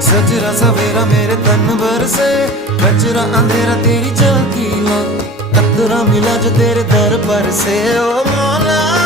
सजरा सवेरा मेरे तन भर से, कचरा अंधेरा तेरी झांकी ला, कतरा मिला जो तेरे दर पर से। ओ मौला